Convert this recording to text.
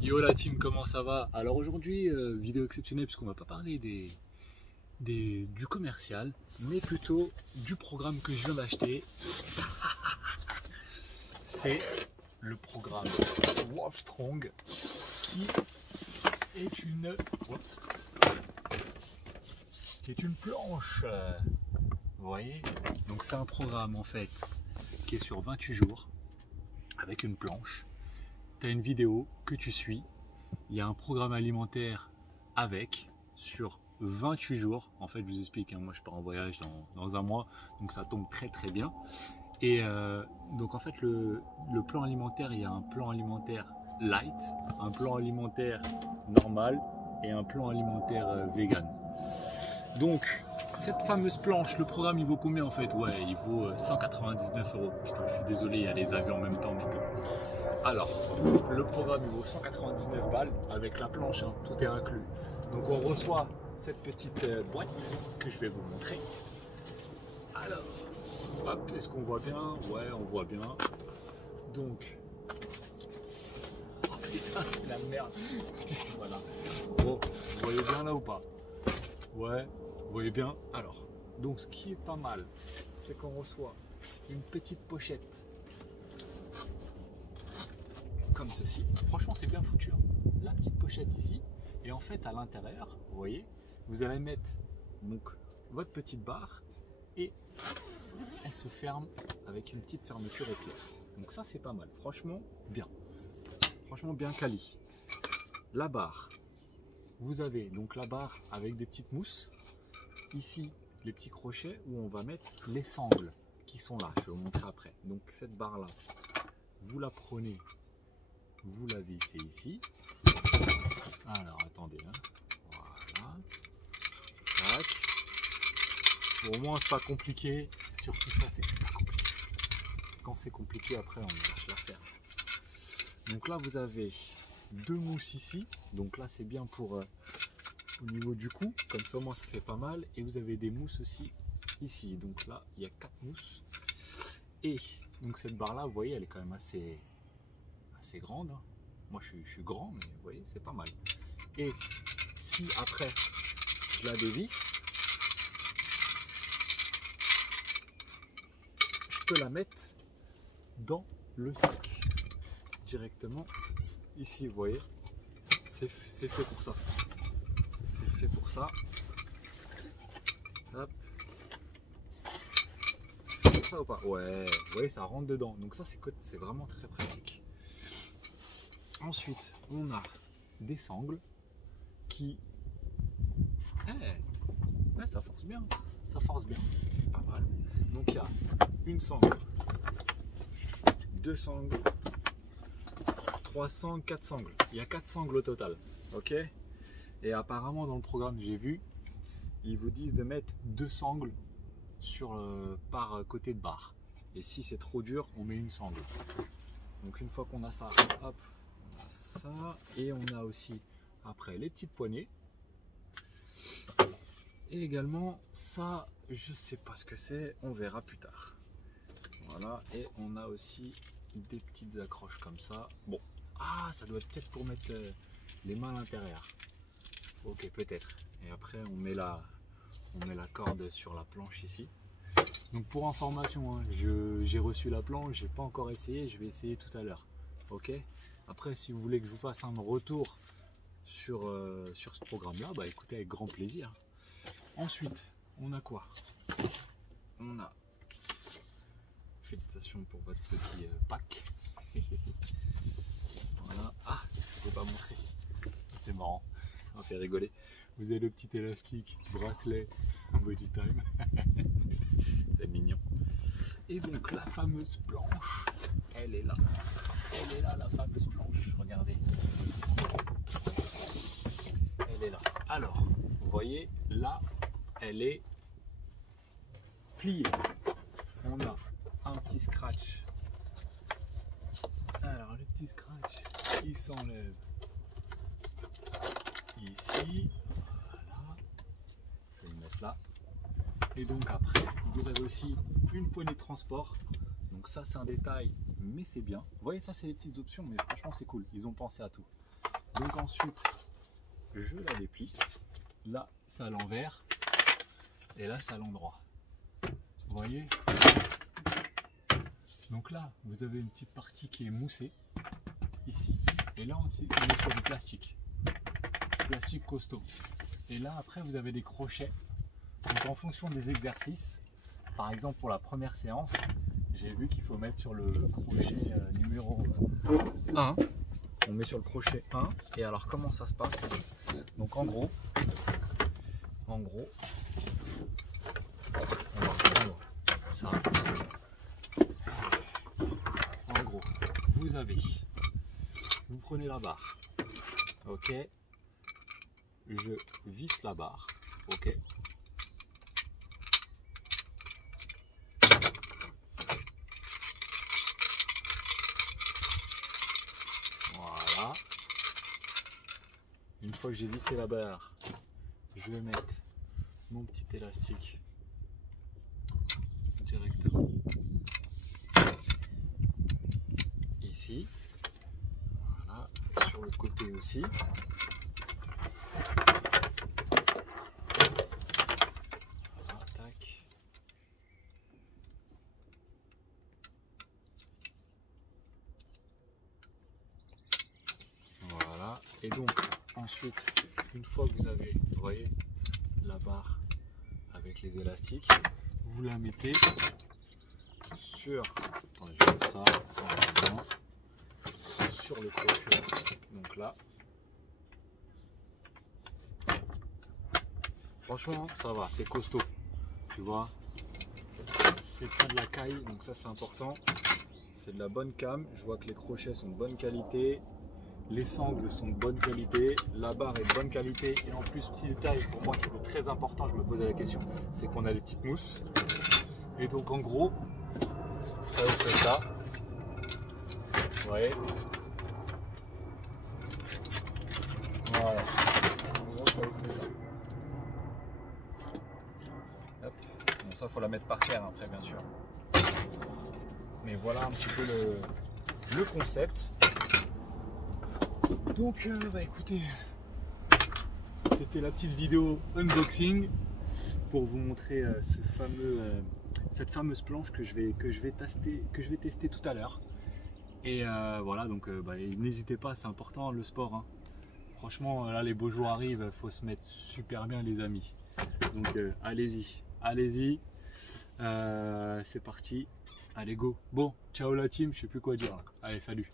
Yo la team, comment ça va? Alors aujourd'hui, vidéo exceptionnelle puisqu'on va pas parler du commercial, mais plutôt du programme que je viens d'acheter. C'est le programme Wolfstrong qui est une planche. Vous voyez? Donc c'est un programme en fait qui est sur 28 jours avec une planche. Tu as une vidéo que tu suis, il y a un programme alimentaire avec sur 28 jours. En fait, je vous explique, hein, moi je pars en voyage dans un mois, donc ça tombe très très bien. Et donc en fait, le plan alimentaire, il y a un plan alimentaire light, un plan alimentaire normal et un plan alimentaire vegan. Donc, cette fameuse planche, le programme il vaut combien en fait? Ouais, il vaut 199 euros. Putain, je suis désolé, il y a les avions en même temps, mais bon. Alors, le programme il vaut 199 balles avec la planche, hein, tout est inclus. Donc on reçoit cette petite boîte que je vais vous montrer. Alors, hop, est-ce qu'on voit bien? Ouais, on voit bien. Donc, oh putain, c'est la merde. Voilà. Bon, vous voyez bien là ou pas? Ouais, vous voyez bien. Alors, donc ce qui est pas mal, c'est qu'on reçoit une petite pochette comme ceci. Franchement, c'est bien foutu, hein. La petite pochette ici, et en fait à l'intérieur, vous voyez, vous allez mettre donc votre petite barre et elle se ferme avec une petite fermeture éclair. Donc ça c'est pas mal, franchement bien quali. La barre, vous avez donc la barre avec des petites mousses. Ici les petits crochets où on va mettre les sangles qui sont là. Je vais vous montrer après. Donc cette barre là, vous la prenez. Vous la vissez ici. Alors attendez, hein. Voilà. Tac. Bon, au moins c'est pas compliqué. Surtout ça, c'est que c'est pas compliqué. Quand c'est compliqué, après on lâche l'affaire. Donc là vous avez deux mousses ici. Donc là c'est bien pour au niveau du cou. Comme ça au moins ça fait pas mal. Et vous avez des mousses aussi ici. Donc là il y a 4 mousses. Et donc cette barre là, vous voyez, elle est quand même assez grande, hein. Moi je suis grand, mais vous voyez, c'est pas mal. Et si après je la dévisse, je peux la mettre dans le sac directement ici. Vous voyez, c'est fait pour ça. C'est fait pour ça. Hop. Pour ça ou pas? Ouais, vous voyez, ça rentre dedans. Donc ça c'est vraiment très pratique. Ensuite, on a des sangles qui... ouais, ça force bien. Ça force bien. C'est pas mal. Donc il y a une sangle, deux sangles, trois sangles, quatre sangles. Il y a 4 sangles au total. Ok? Et apparemment dans le programme j'ai vu, ils vous disent de mettre 2 sangles par côté de barre. Et si c'est trop dur, on met une sangle. Donc une fois qu'on a ça, hop, on a ça. Et on a aussi après les petites poignées. Et également ça, je sais pas ce que c'est, on verra plus tard. Voilà, et on a aussi des petites accroches comme ça. Bon, ah, ça doit être peut-être pour mettre les mains à l'intérieur. Ok, peut-être. Et après on met la corde sur la planche ici. Donc pour information, hein, j'ai reçu la planche, j'ai pas encore essayé, je vais essayer tout à l'heure. Ok. Après, si vous voulez que je vous fasse un retour sur ce programme là, bah écoutez, avec grand plaisir. Ensuite on a quoi? On a, félicitations pour votre petit pack. Voilà. Ah, je vais pas montrer, c'est marrant, ça m'a fait rigoler. Vous avez le petit élastique bracelet body time. C'est mignon. Et donc la fameuse planche, elle est là. Elle est là, la fameuse planche, regardez. Elle est là. Alors, vous voyez, là, elle est pliée. On a un petit scratch. Alors, le petit scratch, il s'enlève ici. Voilà. Je vais le mettre là. Et donc après, vous avez aussi une poignée de transport. Donc ça, c'est un détail, mais c'est bien. Vous voyez, ça, c'est les petites options, mais franchement, c'est cool. Ils ont pensé à tout. Donc ensuite, je la déplie. Là, c'est à l'envers. Et là, c'est à l'endroit. Vous voyez? Donc là, vous avez une petite partie qui est moussée. Ici. Et là, on est sur du plastique. Plastique costaud. Et là, après, vous avez des crochets. Donc en fonction des exercices, par exemple pour la première séance, j'ai vu qu'il faut mettre sur le crochet numéro 1. On met sur le crochet 1. Et alors comment ça se passe? Donc en gros, on va prendre ça. En gros, vous prenez la barre. Ok. Je visse la barre. Ok. Voilà. Une fois que j'ai vissé la barre, je vais mettre mon petit élastique directement ici. Voilà. Sur l'autre côté aussi. Voilà, tac. Voilà. Et donc, ensuite, une fois que vous avez, vous voyez, la barre avec les élastiques, vous la mettez sur, attendez, je vais ça, sur le crochet. Donc là, franchement, ça va, c'est costaud, tu vois. C'est pas de la caille, donc ça c'est important. C'est de la bonne came. Je vois que les crochets sont de bonne qualité. Les sangles sont de bonne qualité, la barre est de bonne qualité et en plus, petit détail pour moi qui est très important, je me posais la question, c'est qu'on a des petites mousses. Et donc en gros, ça vous fait ça. Vous voyez? Voilà. En gros, ça vous fait ça. Hop. Bon, ça faut la mettre par terre après bien sûr. Mais voilà un petit peu le concept. Donc bah écoutez, c'était la petite vidéo unboxing pour vous montrer cette fameuse planche que je vais tester tout à l'heure. Et voilà, donc bah, n'hésitez pas, c'est important le sport, hein. Franchement là les beaux jours arrivent, faut se mettre super bien les amis. Donc allez-y, c'est parti, allez go. Bon, ciao la team, je sais plus quoi dire là. Allez, salut.